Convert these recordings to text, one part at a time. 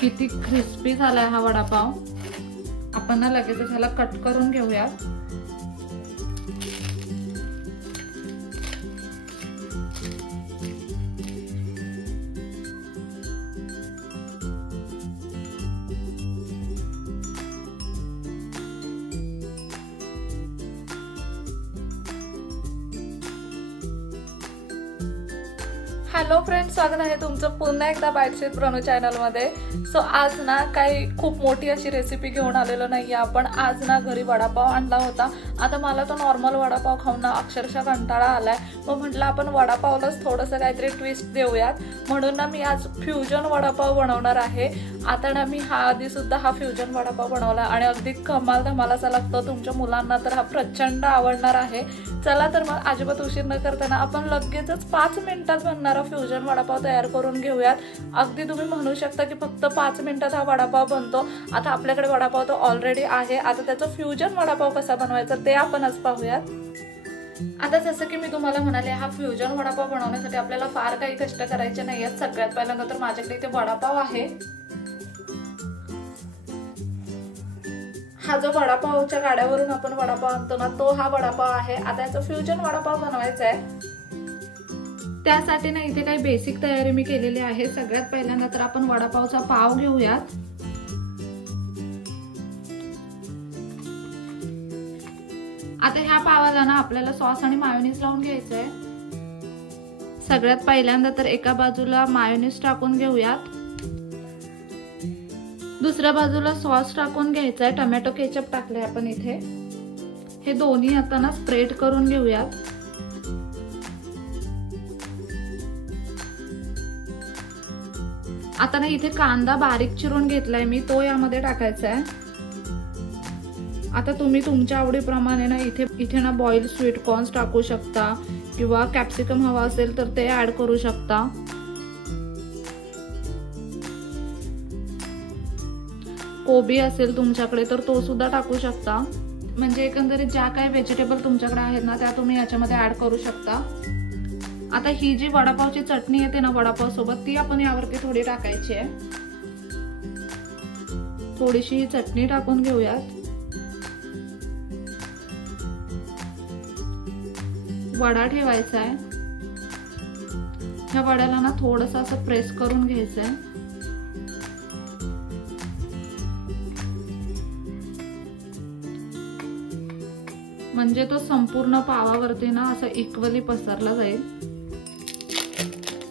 किती क्रिस्पी झालाय हा वडापाव। आपण ना लगेच ह्याला कट करून घेऊया। हॅलो फ्रेंड्स, स्वागत आहे तुमचं पुन्हा एकदा बाईट्स विथ प्रणू चॅनल मध्ये। सो आज ना काही खूप मोठी अशी रेसिपी घेऊन आलेलो नाहीये आपण। आज ना घरी वडापाव आणला होता। आता मला तो नॉर्मल वडापाव खाऊन ना अक्षरशः कंटाळा आलाय। मग म्हटलं आपण वडापावलाच थोडंसं काहीतरी ट्विस्ट देऊयात, म्हणून ना मी आज फ्युजन वडापाव बनवणार आहे। आता ना मी आधी सुद्धा हा फ्युजन वडापाव बनवला आणि अगदी कमाल धमालाचा लागतो। तुमच्या मुलांना तर हा प्रचंड आवडणार आहे। चला तर मग अजिबात उशीर न करताना आपण लगेचच 5 मिनिटात बनणारा फ्युजन वडापाव तयार करून घेऊयात। अगदी तुम्ही म्हणू शकता की फक्त 5 मिनिटात हा वडापाव बनतो। आता आपल्याकडे वडापाव तो ऑलरेडी आहे। आता त्याचा फ्युजन वडापाव कसा बनवायचा ते आपण आज पाहूयात। आता जसं की मी तुम्हाला म्हणाले, हा फ्युजन वडापाव बनवण्यासाठी आपल्याला फार काही कष्ट करायचे नाहीयेत। सगळ्यात पहिल्यांदा तर माझ्याकडे इथे वडापाव आहे। हा जो वडापावच्या गाड्यावरून आपण वडापाव आणतो ना, तो हा वडापाव आहे। आता याचा फ्युजन वडापाव बनवायचा आहे। त्यासाठी ना इथे काही बेसिक तयारी मी केलेली आहे। सगळ्यात पहिल्यांदा तर आपण वडापावचा पाव घेऊयात। आता ह्या पावाला ना आपल्याला सॉस आणि मायोनीज लावून घ्यायचं आहे। सगळ्यात पहिल्यांदा तर एका बाजूला मायोनीज टाकून घेऊयात, दुसऱ्या बाजूला सॉस टाकून घ्यायचा आहे। टोमॅटो केचप टाकले आपण इथे। हे दोन्ही आता ना स्प्रेड करून घेऊयात। आता ना इथे कांदा बारीक चिरून घेतलाय मी, तो यामध्ये टाकायचा आहे। आता तुम्ही तुमच्या आवडीप्रमाणे ना इथे ना बॉइल्ड स्वीट कॉर्न्स टाकू शकता किंवा कॅप्सिकम हवा असेल तर ते ऍड करू शकता। कोबी असेल तुमच्याकडे तर तो सुद्धा टाकू शकता। म्हणजे एकंदरीत ज्या काही व्हेजिटेबल तुमच्याकडे आहेत ना त्या तुम्ही याच्यामध्ये ऍड करू शकता। आता ही जी वडापावची चटणी येते ना वडापाव सोबत, ती आपण यावरती थोडी टाकायची आहे। थोडीशी ही चटणी टाकून घेऊयात। वडा ठेवायचा आहे। ह्या वड्याला ना थोडंसं असं प्रेस करून घ्यायचंय। म्हणजे तो संपूर्ण पावावरती ना असं इक्वली पसरला जाईल।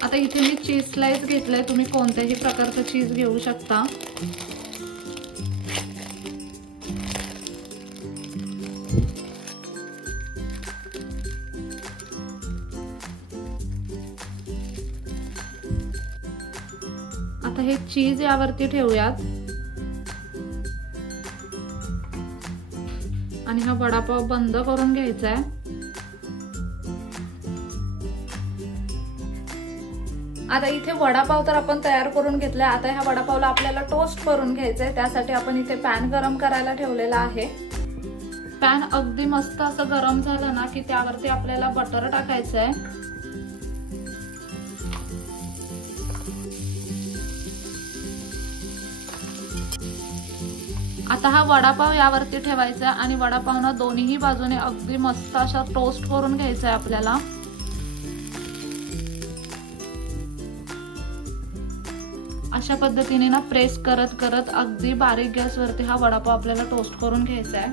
आता इथे मी चीज स्लाइस घेतलाय, तुम्ही कोणत्याही प्रकारचं चीज घेऊ शकता। आता हे चीज यावरती ठेवूयात आणि हा वडापाव बंद करून घ्यायचा आहे। आता इथे वडापाव तर आपण तयार करून घेतलाय। आता ह्या वडापावला आपल्याला टोस्ट करून घ्यायचंय। त्यासाठी आपण इथे पॅन गरम करायला ठेवलेला आहे। पॅन अगदी मस्त असं गरम झालं ना की त्यावरती आपल्याला बटर टाकायचंय। आता हा वडापाव यावरती ठेवायचा आणि वडापावना दोन्ही बाजूने अगदी मस्त असा टोस्ट करून घ्यायचा आहे आपल्याला। अशा पद्धतीने ना प्रेस करत करत अगदी बारीक गॅसवरती हा वडापाव आपल्याला टोस्ट करून घ्यायचा आहे।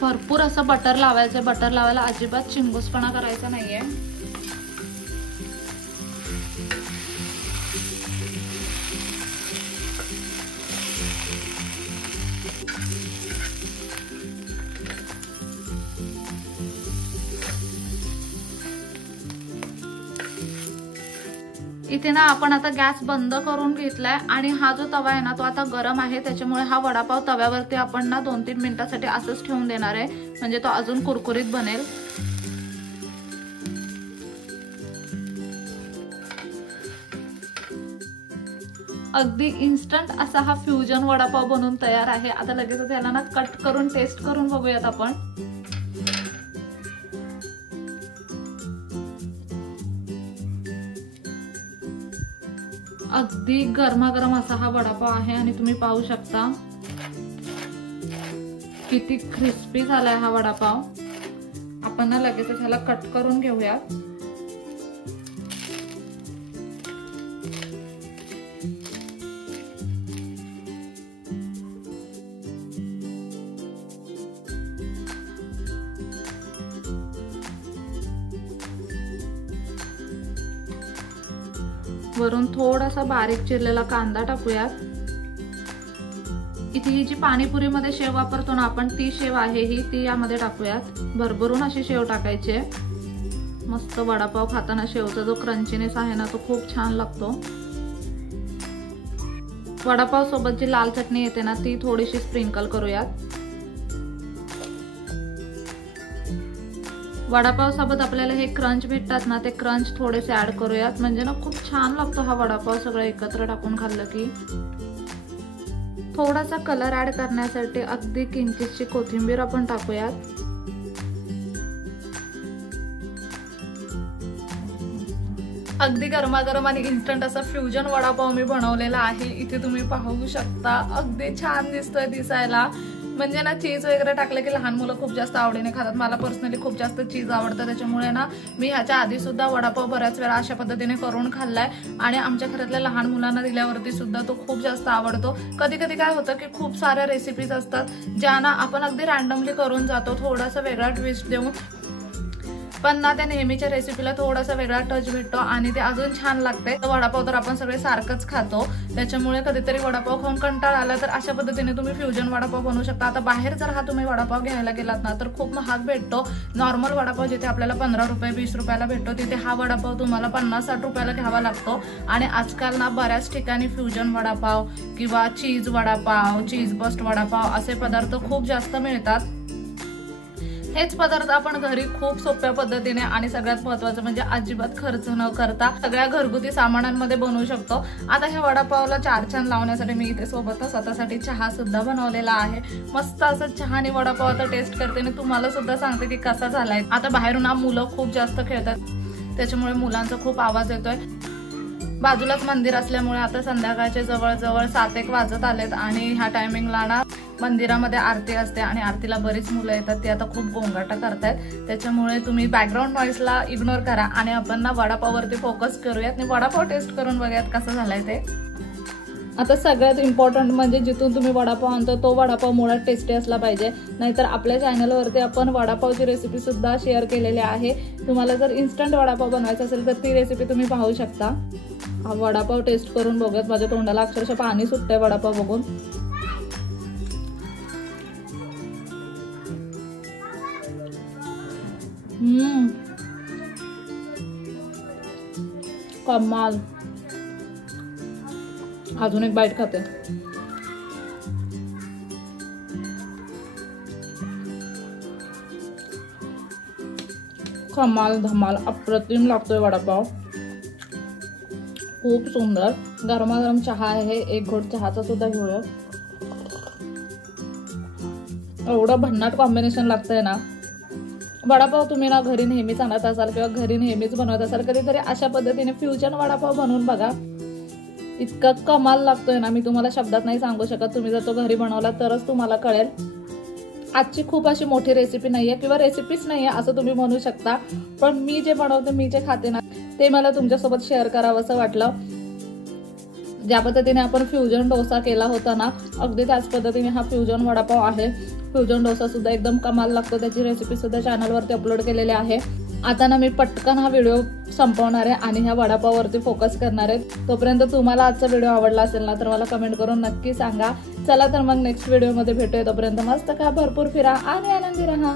भरपूर असं बटर लावायचंय। बटर लावायला अजिबात चिंगूसपणा करायचा नाहीये। इथे ना आपण आता गॅस बंद करून घेतलाय आणि हा जो तवा आहे ना तो आता गरम आहे। त्याच्यामुळे हा वडापाव तव्यावरती आपण ना 2-3 मिनिटांसाठी असंच ठेवून देणार आहे, म्हणजे तो अजून कुरकुरीत बनेल। अगदी इन्स्टंट असा हा फ्युजन वडापाव बनून तयार आहे। आता लगेच त्याला ना कट करून टेस्ट करून बघूयात आपण। अगदी गरमागरम असा हा वडापाव आहे आणि तुम्ही पाहू शकता किती क्रिस्पी झालाय हा वडापाव। आपण ना लगेच ह्याला कट करून घेऊया। वरून थोडासा बारीक चिरलेला कांदा टाकूयात। इथे ही जी पाणीपुरी मध्ये शेव वापरतो ना आपण, ती शेव आहे ही, ती यामध्ये टाकूयात। भरभरून अशी शेव टाकायची। मस्त वडापाव खाताना शेवचा जो क्रंचीनेस आहे ना तो खूप छान लागतो। वडापाव सोबत जी लाल चटणी येते ना ती थोडीशी स्प्रिंकल करूयात। वडापाव सोबत आपल्याला हे क्रंच भेटतात ना, ते क्रंच थोडेसे ऍड करूयात, म्हणजे ना खूप छान लागतो हा वडापाव सगळं एकत्र टाकून खाल्लं की। थोडासा कलर ऍड करण्यासाठी अगदी किंचितशी कोथिंबीर आपण टाकूयात। अगदी गरमागरम आणि इन्स्टंट असा फ्युजन वडापाव मी बनवलेला आहे। इथे तुम्ही पाहू शकता अगदी छान दिसतोय दिसायला। म्हणजे ना चीज वगैरे टाकलं की लहान मुलं खूप जास्त आवडीने खातात। मला पर्सनली खूप जास्त चीज आवडतं, त्याच्यामुळे ना मी ह्याच्या आधी सुद्धा वडापाव बऱ्याच वेळा अशा पद्धतीने करून खाल्लाय आणि आमच्या घरातल्या लहान मुलांना दिल्यावरती सुद्धा तो खूप जास्त आवडतो। कधी कधी काय होतं की खूप साऱ्या रेसिपीज असतात ज्या ना आपण अगदी रॅन्डमली करून जातो, थोडासा वेगळा ट्विस्ट देऊन, पण ना त्या नेहमीच्या रेसिपीला थोडासा वेगळा टच भेटतो आणि ते अजून छान लागते। वडापाव तर आपण सगळे सारखंच खातो, त्याच्यामुळे कधीतरी वडापाव खाऊन कंटाळा आला तर अशा पद्धतीने तुम्ही फ्युजन वडापाव बनवू शकता। आता बाहेर जर हा तुम्ही वडापाव घ्यायला गेलात ना तर खूप महाग भेटतो। नॉर्मल वडापाव जिथे आपल्याला 15 रुपये 20 रुपयाला भेटतो, तिथे हा वडापाव तुम्हाला 50-60 रुपयाला घ्यावा लागतो। आणि आजकाल ना बऱ्याच ठिकाणी फ्युजन वडापाव किंवा चीज वडापाव, चीज बस्ट वडापाव असे पदार्थ खूप जास्त मिळतात। हेच पदार्थ आपण घरी खूप सोप्या पद्धतीने आणि सगळ्यात महत्त्वाचं म्हणजे अजिबात खर्च न करता सगळ्या घरगुती सामानांमध्ये बनवू शकतो। आता ह्या वडापावला 4 छान लावण्यासाठी मी इथे सोबत स्वतःसाठी चहा सुद्धा बनवलेला आहे। मस्त असं चहाने वडापाव आता टेस्ट करते आणि तुम्हाला सुद्धा सांगते की कसा झालाय। आता बाहेरून मुलं खूप जास्त खेळतात, त्याच्यामुळे मुलांचा खूप आवाज येतोय। बाजूलाच मंदिर असल्यामुळे आता संध्याकाळचे जवळजवळ 7-1 वाजत आलेत आणि ह्या टायमिंगला ना मंदिरामध्ये आरती असते आणि आरतीला बरीच मुलं येतात, ती आता खूप गोंगाटा करतायत। त्याच्यामुळे तुम्ही बॅकग्राऊंड नॉईजला इग्नोर करा आणि आपण ना वडापाववरती फोकस करूयात आणि वडापाव टेस्ट करून बघूयात कसं झालाय ते। आता सगळ्यात इम्पॉर्टंट म्हणजे जिथून तुम्ही वडापाव आणतो तो वडापाव मुळात टेस्टी असला पाहिजे, नाहीतर आपल्या चॅनलवरती आपण वडापावची रेसिपी सुद्धा शेअर केलेली आहे। तुम्हाला जर इन्स्टंट वडापाव बनवायचा असेल तर ती रेसिपी तुम्ही पाहू शकता। हा वडापाव टेस्ट करून बघूयात, माझ्या तोंडाला अक्षरशः पाणी सुटतंय वडापाव बघून। कमाल। अजून एक बाईट खाते। कमाल धमाल अप्रतिम लागतोय वडापाव, खूप सुंदर। गरमागरम चहा आहे, एक घोट चहाचा सुद्धा घेऊया। एवढं भन्नाट कॉम्बिनेशन लागतंय ना। वडापाव तुम्ही ना घरी नेहमीच आणत असाल किंवा घरी नेहमीच बनवत असाल, कधीतरी अशा पद्धतीने फ्युजन वडापाव बनवून बघा, इतका कमाल लागतोय ना मी तुम्हाला शब्दात नाही सांगू शकत। तुम्ही जर तो घरी बनवला तरच तुम्हाला कळेल। आजची खूप अशी मोठी रेसिपी नाहीये किंवा रेसिपीच नाहीये असं तुम्ही म्हणू शकता, पण मी जे बनवते, मी जे खाते ना ते मला तुमच्यासोबत शेअर करावं असं वाटलं। ज्या पद्धतीने आपण फ्युजन डोसा केला होता ना, अगदी त्याच पद्धतीने हा फ्युजन वडापाव आहे। फ्युजन डोसा सुद्धा एकदम कमाल लागतो, त्याची रेसिपी सुद्धा चॅनलवरती अपलोड केलेली आहे। आता ना मी पटकन हा व्हिडिओ संपवणार आहे आणि ह्या वडापाववरती फोकस करणार आहे। तोपर्यंत तुम्हाला आजचा व्हिडिओ आवडला असेल ना तर मला कमेंट करून नक्की सांगा। चला तर मग नेक्स्ट व्हिडिओमध्ये भेटूया, तोपर्यंत मस्त खा, भरपूर फिरा आणि आनंदी राहा।